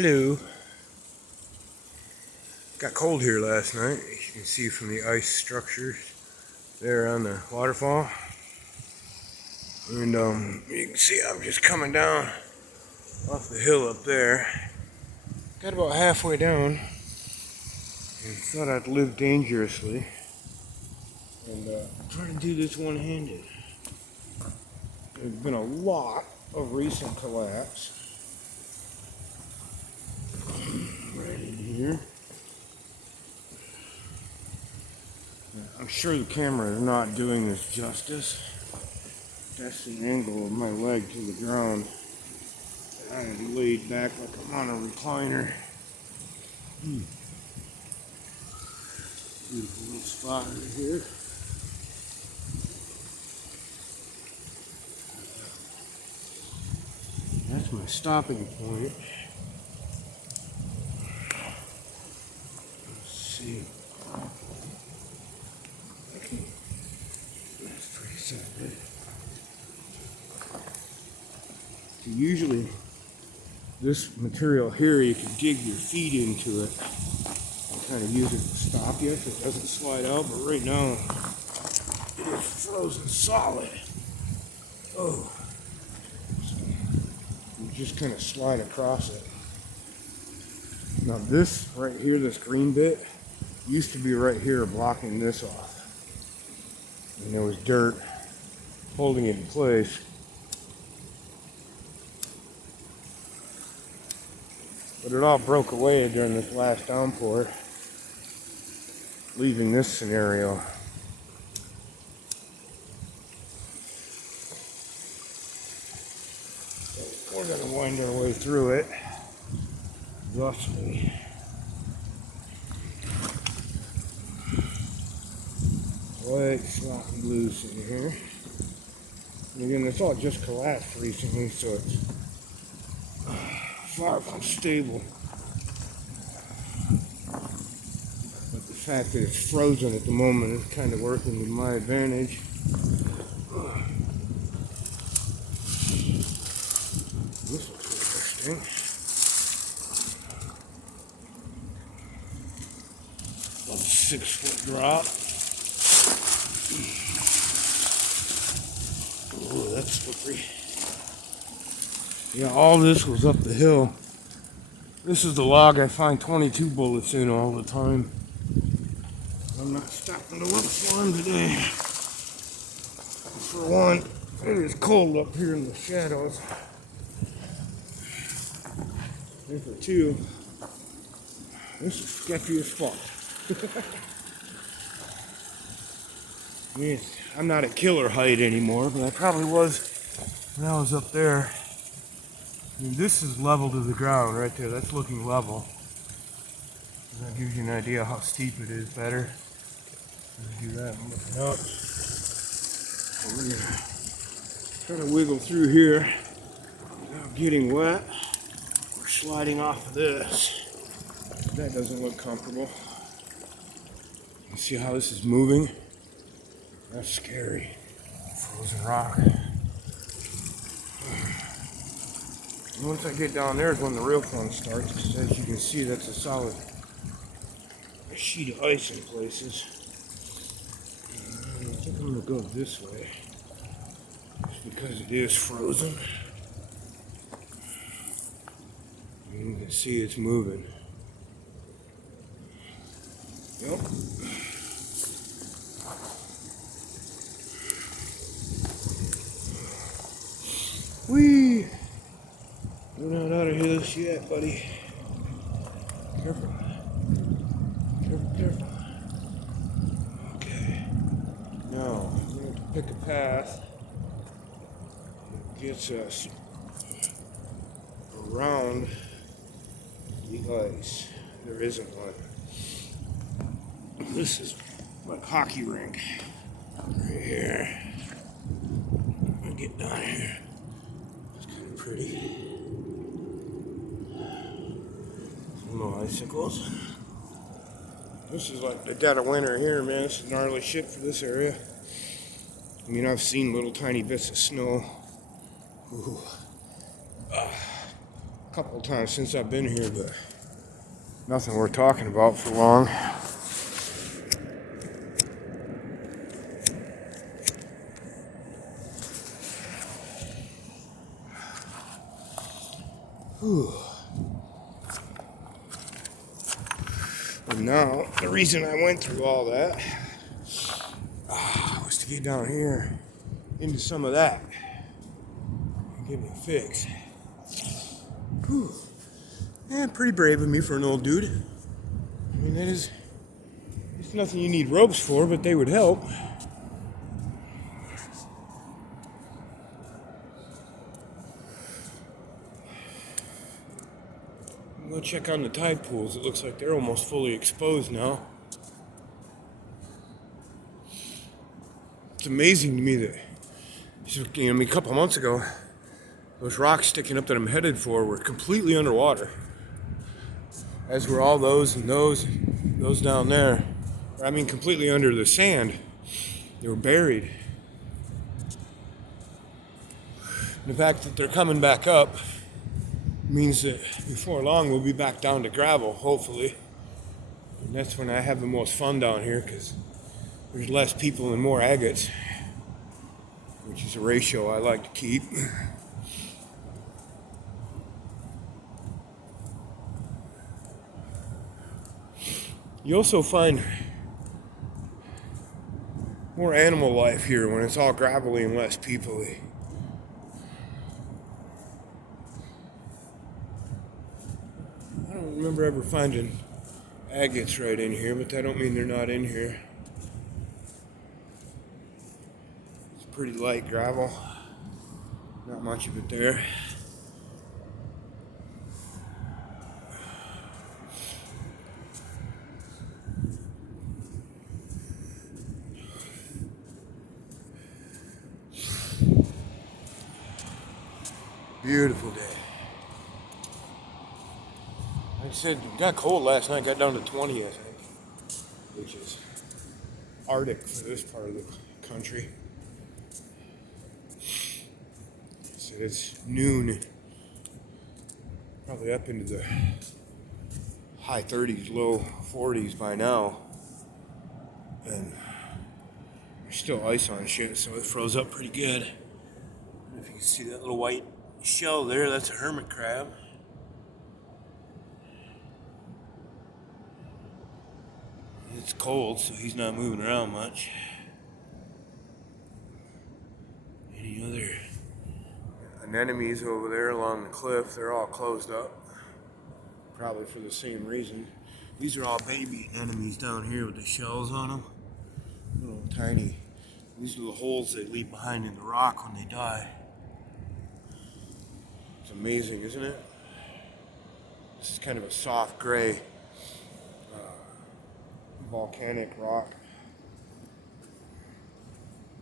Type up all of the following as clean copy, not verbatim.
Hello. Got cold here last night. As you can see from the ice structures there on the waterfall. And you can see I'm just coming down off the hill up there. Got about halfway down and thought I'd live dangerously and try to do this one-handed. There's been a lot of recent collapse right in here. I'm sure the camera is not doing this justice. That's the angle of my leg to the ground. I am laid back like I'm on a recliner. Beautiful little spot right here. That's my stopping point. Let's see. Okay. That's pretty solid. So usually this material here, you can dig your feet into it and kind of use it to stop you so it doesn't slide out, but right now it's frozen solid. Oh. So you just kind of slide across it. Now this right here, this green bit, used to be right here blocking this off. And there was dirt holding it in place. But it all broke away during this last downpour, leaving this scenario. So we're going to wind our way through it, thusly. Quite sloppy loose in here. And again, it's all just collapsed recently, so it's far from stable. But the fact that it's frozen at the moment is kind of working to my advantage. This looks interesting. About a 6-foot drop. Oh, that's slippery. Yeah, all this was up the hill. This is the log I find 22 bullets in all the time. I'm not stopping to look for them today. For one, it is cold up here in the shadows. And for two, this is sketchy as fuck. I mean, I'm not at killer height anymore, but I probably was when I was up there. I mean, this is level to the ground right there. That's looking level. And that gives you an idea how steep it is better. Do that and looking up. So we're gonna try to wiggle through here without getting wet. We're sliding off of this. That doesn't look comfortable. You see how this is moving? That's scary. Frozen rock. Once I get down there is when the real fun starts, because as you can see, that's a solid sheet of ice in places. I think I'm going to go this way, just because it is frozen. And you can see it's moving. Yep. Whee! We're not out of this yet, buddy. Careful. Careful, careful. Okay. Now, we're going to pick a path that gets us around the ice. There isn't one. This is like hockey rink. Right here. I'm going to get down here. It's kind of pretty. Some little icicles. This is like the dead of winter here, man. This is gnarly shit for this area. I mean, I've seen little tiny bits of snow. Ooh. couple of times since I've been here, but nothing worth talking about for long. Whew. And now, the reason I went through all that was to get down here into some of that and give me a fix. Whew. Yeah, pretty brave of me for an old dude. I mean, it's nothing you need ropes for, but they would help. Go check on the tide pools. It looks like they're almost fully exposed now. It's amazing to me that, a couple months ago, those rocks sticking up that I'm headed for were completely underwater. As were all those and those down there. I mean, completely under the sand. They were buried. And the fact that they're coming back up means that before long we'll be back down to gravel, hopefully. And that's when I have the most fun down here, because there's less people and more agates, which is a ratio I like to keep. You also find more animal life here when it's all gravelly and less people-y. I don't remember ever finding agates right in here, but that don't mean they're not in here. It's pretty light gravel. Not much of it there. Beautiful day. Like I said, it got cold last night, got down to 20, I think, which is Arctic for this part of the country. So it's noon, probably up into the high 30s, low 40s by now, and there's still ice on shit, so it froze up pretty good. If you can see that little white shell there, that's a hermit crab. It's cold, so he's not moving around much. Any other anemones over there along the cliff, they're all closed up. Probably for the same reason. These are all baby anemones down here with the shells on them. Little tiny. These are the holes they leave behind in the rock when they die. It's amazing, isn't it? This is kind of a soft gray volcanic rock.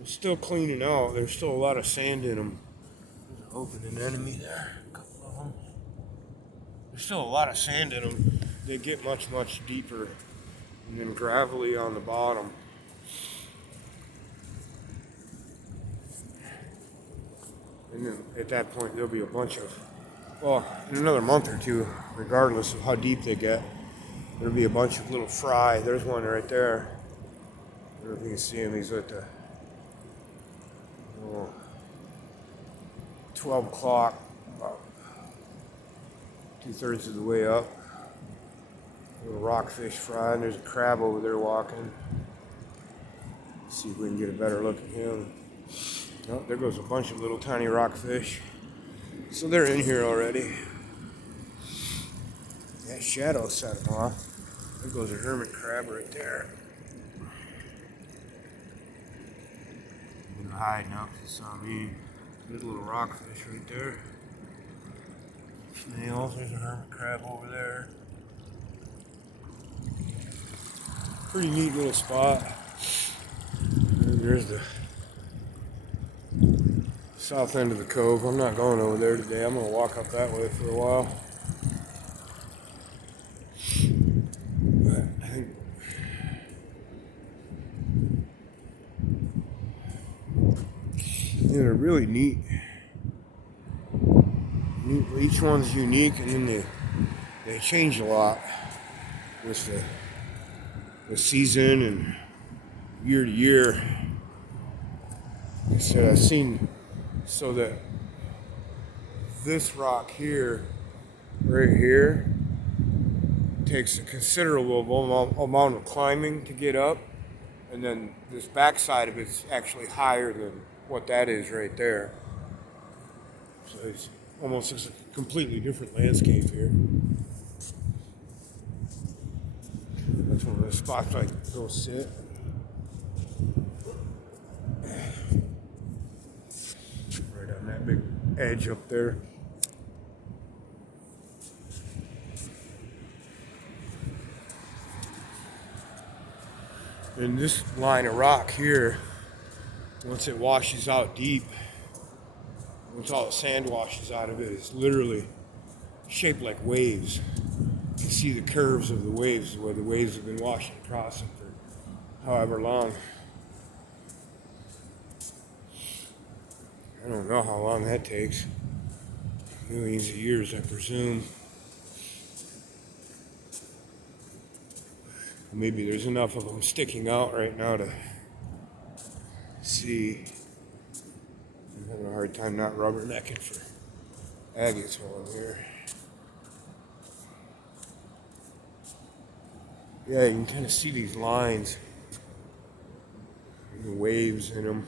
It's still cleaning out. There's still a lot of sand in them. There's an open anemone there, a couple of them. There's still a lot of sand in them. They get much, much deeper and then gravelly on the bottom. And then at that point, there'll be a bunch of, well, in another month or two, regardless of how deep they get, there'll be a bunch of little fry. There's one right there. I don't know if you can see him. He's at the 12 o'clock, about 2/3 of the way up. Little rockfish fry, and there's a crab over there walking. See if we can get a better look at him. Oh, there goes a bunch of little tiny rockfish. So they're in here already. That shadow set them off. There goes a hermit crab right there. I'm gonna hide now because he saw me. There's a little rockfish right there. Snails, there's a hermit crab over there. Pretty neat little spot. And there's the south end of the cove. I'm not going over there today. I'm gonna walk up that way for a while. But I think Each one's unique, and then they change a lot with the season and year to year. So I've seen so that this rock here, right here, takes a considerable amount of climbing to get up, and then this backside of it's actually higher than what that is right there. So it's almost just a completely different landscape here. That's one of the spots I go sit. Right on that big edge up there. And this line of rock here, once it washes out deep, once all the sand washes out of it, it's literally shaped like waves. You see the curves of the waves where the waves have been washing across it for however long. I don't know how long that takes. Millions of years, I presume. Maybe there's enough of them sticking out right now to see. I'm having a hard time not rubbernecking for agates while I'm here. Yeah, you can kind of see these lines, and the waves in them.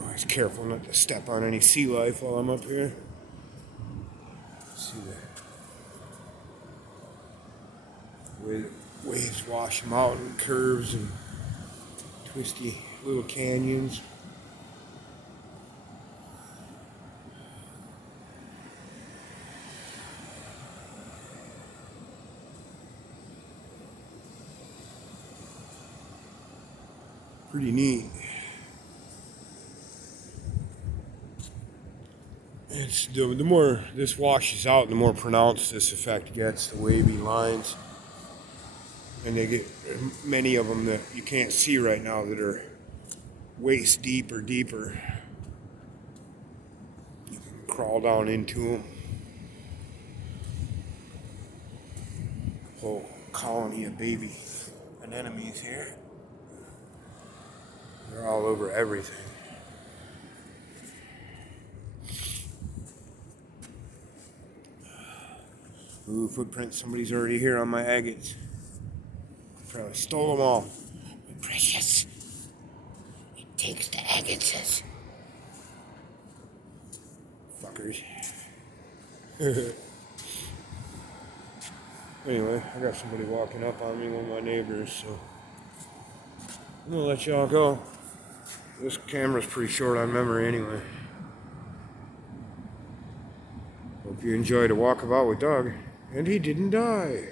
Always careful not to step on any sea life while I'm up here. See the way the waves wash them out in curves and twisty little canyons. Pretty neat. It's the more this washes out, the more pronounced this effect gets, the wavy lines. And they get many of them that you can't see right now that are waist deep or deeper. You can crawl down into them. Whole colony of baby anemones here. They're all over everything. Ooh, footprints. Somebody's already here on my agates. Probably stole them all. Precious. It takes the agates. Fuckers. Anyway, I got somebody walking up on me, one of my neighbors, so I'm gonna let y'all go. This camera's pretty short on memory anyway. Hope you enjoyed a walkabout with Doug, and he didn't die.